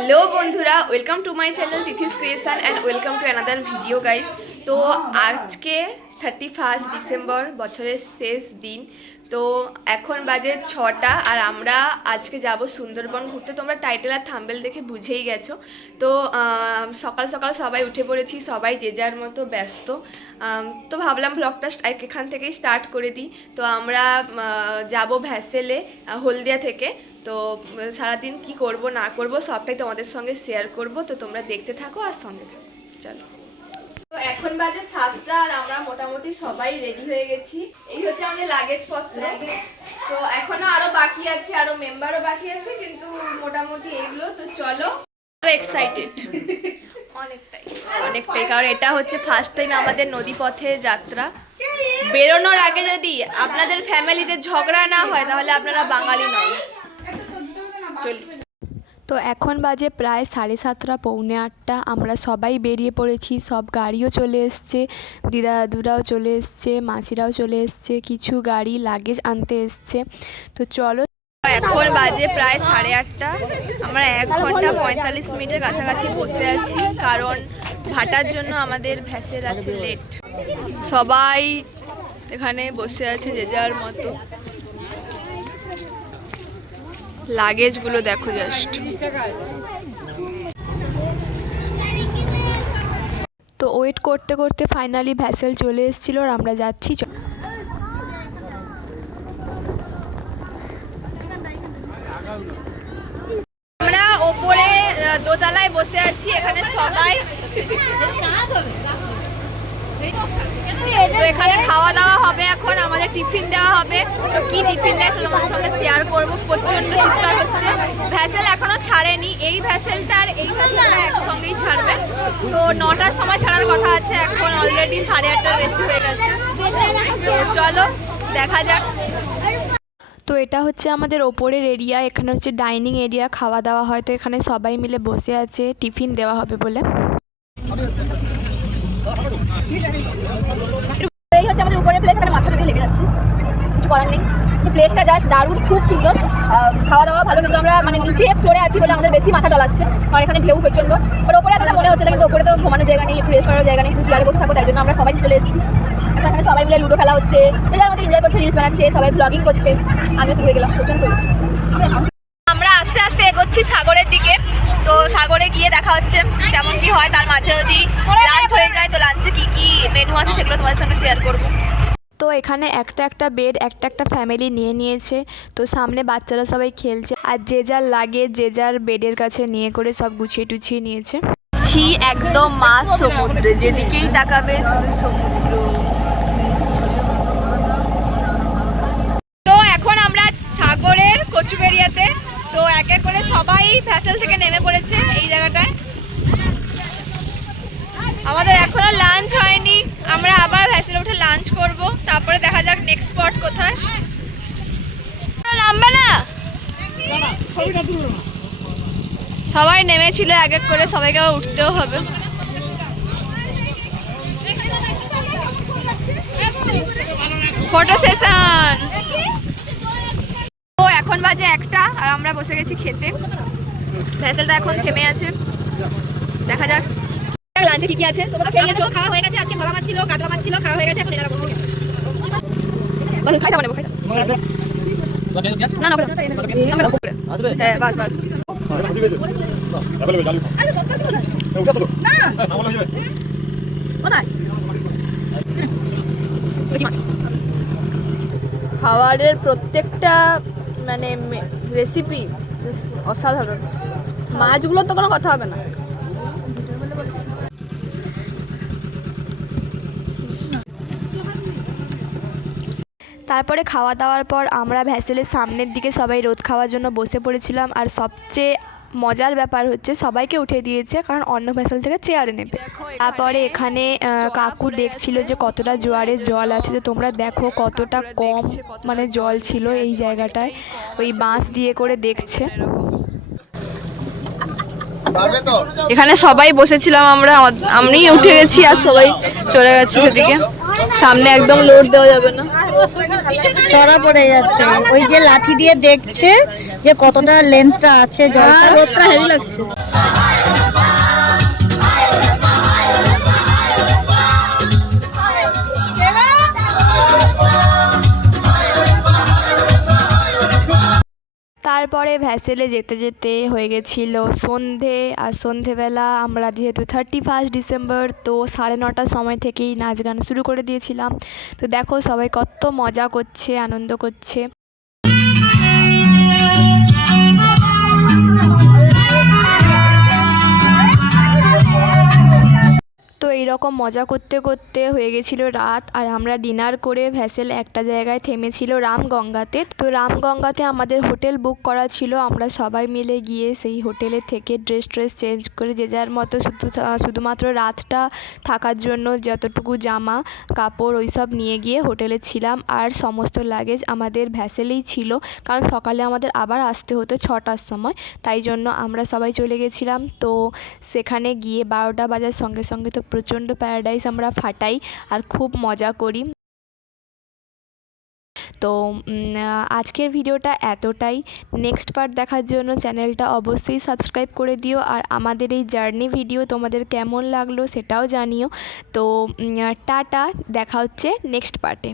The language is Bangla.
हेलो बंधुरा welcome to my channel Tithi's creation and welcome to another video guys. तो आज के 31 डिसेम्बर बछरेर शेष दिन। तो এখন বাজে 6টা আর আমরা আজকে যাব সুন্দরবন ঘুরতে। তোমরা টাইটেল আর থাম্বনেল দেখে বুঝেই গেছো। তো সকাল সকাল সবাই উঠে পড়েছি, সবাই যে যার মতো ব্যস্ত। তো ভাবলাম ব্লগটা এখান থেকেই স্টার্ট করে দিই। তো আমরা যাব ভ্যাসেলে হলদিয়া থেকে। তো সারাদিন কি করব না করব সবটাই তোমাদের সঙ্গে শেয়ার করব। তো তোমরা দেখতে থাকো আর সঙ্গে থাকো, চলো। তো এখন বাজে 7টা আর আমরা মোটামুটি সবাই রেডি হয়ে গেছি। এই হচ্ছে আমাদের লাগেজ পত্র। তো এখনো আরো বাকি আছে, আরো মেম্বারও বাকি আছে, কিন্তু মোটামুটি এগুলো। তো চলো, এক্সাইটেড অনেকটাই, কারণ এটা হচ্ছে ফার্স্ট টাইম আমাদের নদীপথে যাত্রা। বেরোনোর আগে যদি আপনাদের ফ্যামিলিতে ঝগড়া না হয় তাহলে আপনারা বাঙালি নন। তো এখন বাজে প্রায় 7:30 পৌনে 8টা। আমরা সবাই বেরিয়ে পড়েছি, সব গাড়িও চলে এসছে, দিদা দাদুরাও চলে এসছে, মাসিরাও চলে এসছে, কিছু গাড়ি লাগেজ আনতে এসছে। তো চলো, এখন বাজে প্রায় 8:30। আমরা 1 ঘন্টা 45 মিনিটের কাছাকাছি বসে আছি, কারণ ভাটার জন্য আমাদের ভ্যাসেল আছে লেট। সবাই এখানে বসে আছে যে যার মতো। লাগেজগুলো দেখো জাস্ট। তো ওয়েট করতে করতে ফাইনালি ভ্যাসেল চলে এসেছিল আর আমরা যাচ্ছি। আমরা ওপরে দোতলায় বসে আছি, এখানে সবাই। তো এখানে খাওয়া দাওয়া হবে, এখন আমাদের টিফিন দেওয়া হবে। তো কি টিফিন দেয় সেটা তোমাদের সঙ্গে শেয়ার করবো। প্রচণ্ড চিৎকার হচ্ছে। ভ্যাসেল এখনো ছাড়েনি, এই ভ্যাসেলটা আর এই ভ্যাসেলটা একসঙ্গেই ছাড়বে। তো 9টার সময় ছাড়ার কথা আছে, এখন অলরেডি 8:30 বেশি হয়ে গেছে। তো চলো দেখা যাক। তো এটা হচ্ছে আমাদের ওপরের এরিয়া, এখানে হচ্ছে ডাইনিং এরিয়া, খাওয়া দাওয়া হয়। তো এখানে সবাই মিলে বসে আছে, টিফিন দেওয়া হবে বলে। এই হচ্ছে আমাদের উপরের প্লেস, এখানে মাথা যদিও লেগে যাচ্ছে, কিছু করার নেই। তো প্লেসটা জাস্ট দারুণ, খুব সুন্দর। খাওয়া দাওয়া ভালো, কিন্তু আমরা মানে নিচে ফ্লোরে আছি বলে আমাদের বেশি মাথা ডলাচ্ছে, কারণ এখানে ঢেউ প্রচন্ড। আর ওপরে এতটা মনে হচ্ছে না, কিন্তু ওপরে তো ঘুমানোর জায়গা নেই, একটু রেস্ট করার জায়গা নেই, শুধু চেয়ারে বসে থাকো। তাই জন্য আমরা সবাই চলে এসেছি। এখানে সবাই মিলে লুডো খেলা হচ্ছে, যার মধ্যে এনজয় করছে, রিলস বানাচ্ছে, সবাই ব্লগিং করছে। আমিও শুরু হয়ে গেলাম, প্রচন্ড করছি। আমরা আস্তে আস্তে এগোচ্ছি সাগরের দিকে। তো সাগরে গিয়ে দেখা হচ্ছে কেমন কি হয়। তার মাঝে যদি লাঞ্চ হয়ে যায়, তো লাঞ্চে কি কি মেনু আছে সেগুলো তোমাদের সঙ্গে শেয়ার করবো। তো এখানে একটা বেড একটা ফ্যামিলি নিয়ে নিয়েছে। তো সামনে বাচ্চারা সবাই খেলছে, আর যে যার লাগে যে যার বেডের কাছে নিয়ে করে সব গুছিয়ে টুছিয়ে নিয়েছে। একদম মাছ সমুদ্রে, যেদিকেই তাকাবে শুধু সমুদ্র। তো এখন আমরা সাগরের কচুবেড়িয়াতে। তো এক এক করে সবাই ভ্যাসেল থেকে নেমে পড়েছে এই জায়গাটায়। আমাদের এখনো লাঞ্চ হয়নি, আমরা আবার ভ্যাসেলে উঠে লাঞ্চ করব। তারপরে দেখা যাক নেক্সট স্পট কোথায়। নামবে না, সবাই নেমেছিল এক এক করে, সবাইকে আবার উঠতেও হবে। Photo session. তো এখন বাজে 1টা আর আমরা বসে গেছি খেতে। ভ্যাসেলটা এখন থেমে আছে, দেখা যাক লাঞ্চে কি কি আছে। তোমরা খেয়ে গেছো? খাওয়া হয়ে গেছে। আজকে ভরা মাছ ছিল, কাতলা মাছ ছিল, খাওয়া হয়ে গেছে। এখন এরা বসে খেতে। খাই দাও, খাই দাও। না না, হ্যাঁ বাস বাস। খাবারের প্রত্যেকটা মানে রেসিপি অসাধারণ। মাছগুলোর তো কোনো কথা হবে না। তারপরে খাওয়া দাওয়ার পর আমরা ভ্যাসেলের সামনের দিকে সবাই রোদ খাওয়ার জন্য বসে পড়েছিলাম। আর সবচেয়ে মজার ব্যাপার হচ্ছে সবাইকে উঠে দিয়েছে, কারণ অন্য ভ্যাসেল থেকে চেয়ারে নেবে। তারপরে এখানে কাকু দেখছিল যে কতটা জোয়ারের জল আছে। তো তোমরা দেখো কতটা কম মানে জল ছিল এই জায়গাটায়, ওই বাঁশ দিয়ে করে দেখছে। এখানে সবাই বসেছিলাম আমরা, আমি উঠে গেছি আর সবাই চলে গেছে সেদিকে। সামনে একদম লোড দেওয়া যাবে না, চড়া পড়ে যাচ্ছে। ওই যে লাঠি দিয়ে দেখছে যে কতটা লেন্থটা আছে জলটা। রোদটা হেভি লাগছে। তারপরে ভ্যাসেলে যেতে যেতে হয়ে গেছিল সন্ধে, আর সন্ধেবেলা আমরা যেহেতু 31 ডিসেম্বর তো 9:30টার সময় থেকেই নাচ গান শুরু করে দিয়েছিলাম। তো দেখো সবাই কত মজা করছে, আনন্দ করছে। তো এইরকম মজা করতে করতে হয়ে গেছিলো রাত, আর আমরা ডিনার করে ভ্যাসেল একটা জায়গায় থেমেছিল রামগঙ্গাতে। তো রামগঙ্গাতে আমাদের হোটেল বুক করা ছিল, আমরা সবাই মিলে গিয়ে সেই হোটেলে থেকে ড্রেস চেঞ্জ করে যে যার মতো শুধুমাত্র রাতটা থাকার জন্য যতটুকু জামা কাপড় ওইসব নিয়ে গিয়ে হোটেলে ছিলাম। আর সমস্ত লাগেজ আমাদের ভ্যাসেলেই ছিল, কারণ সকালে আমাদের আবার আসতে হতো 6টার সময়, তাই জন্য আমরা সবাই চলে গেছিলাম। তো সেখানে গিয়ে 12টা বাজার সঙ্গে সঙ্গে তো প্রচণ্ড প্যারাডাইস আমরা ফাটাই আর খুব মজা করি। তো আজকের ভিডিওটা এতটাই। নেক্সট পার্ট দেখার জন্য চ্যানেলটা অবশ্যই সাবস্ক্রাইব করে দিও, আর আমাদের এই জার্নি ভিডিও তোমাদের কেমন লাগলো সেটাও জানিও। তো টাটা, দেখা হচ্ছে নেক্সট পার্টে।